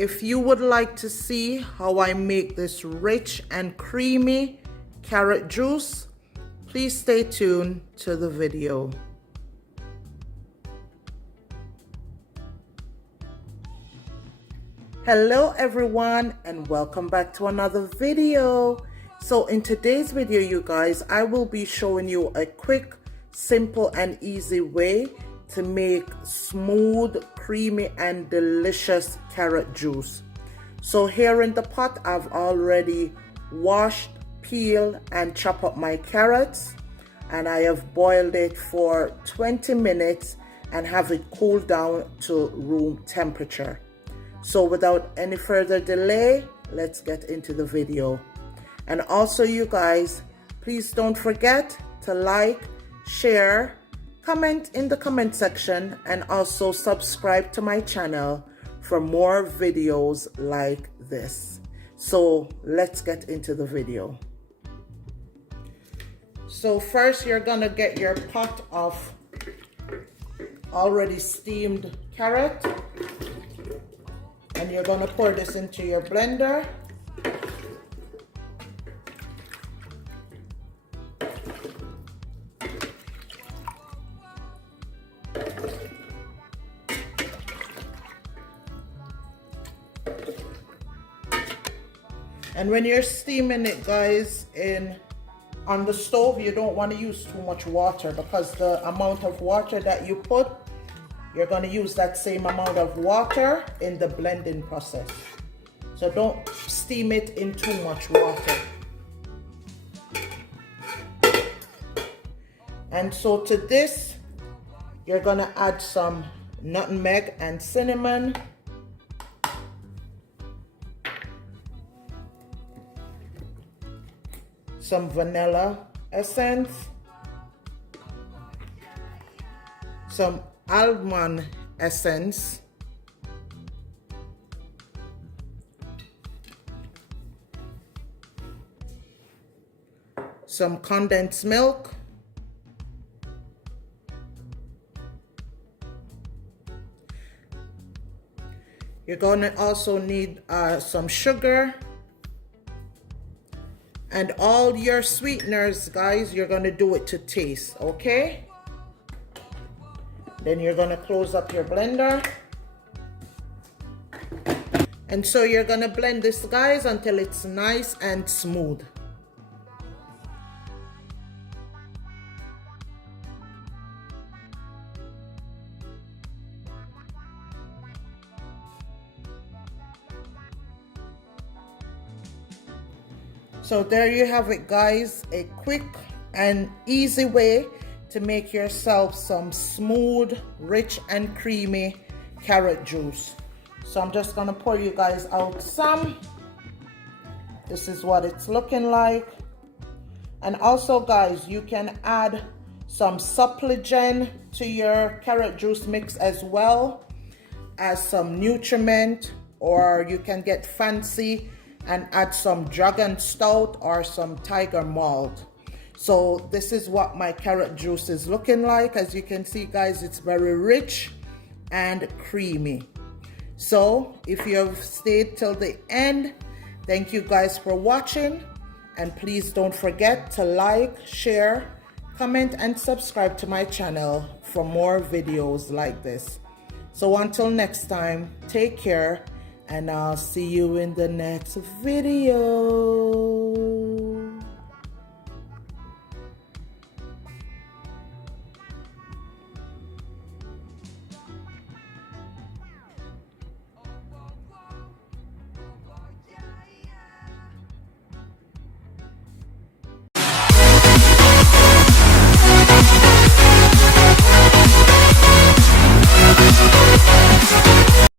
if you would like to see how I make this rich and creamy carrot juice, please stay tuned to the video. Hello everyone, and welcome back to another video. So in today's video, you guys, I will be showing you a quick, simple and easy way to make smooth, creamy and delicious carrot juice. So here in the pot, I've already washed, peeled and chopped up my carrots, and I have boiled it for 20 minutes and have it cooled down to room temperature. So without any further delay, let's get into the video. And also, you guys, please don't forget to like, share, comment in the comment section, and also subscribe to my channel for more videos like this. So let's get into the video. So first, you're gonna get your pot of already steamed carrot, and you're gonna pour this into your blender. And when you're steaming it, guys, on the stove, you don't want to use too much water, because the amount of water that you put, you're going to use that same amount of water in the blending process. So don't steam it in too much water. And so to this, you're going to add some nutmeg and cinnamon. Some vanilla essence, some almond essence, some condensed milk, you're going to also need some sugar. And all your sweeteners, guys, you're going to do it to taste, okay? Then you're going to close up your blender. And so you're going to blend this, guys, until it's nice and smooth. So there you have it, guys, a quick and easy way to make yourself some smooth, rich and creamy carrot juice. So I'm just gonna pour you guys out some. This is what it's looking like. And also, guys, you can add some supplement to your carrot juice mix as well as some nutriment, or you can get fancy and add some dragon stout or some tiger malt. So this is what my carrot juice is looking like. As you can see, guys, it's very rich and creamy. So if you have stayed till the end, thank you guys for watching, and please don't forget to like, share, comment and subscribe to my channel for more videos like this. So until next time, take care, and I'll see you in the next video.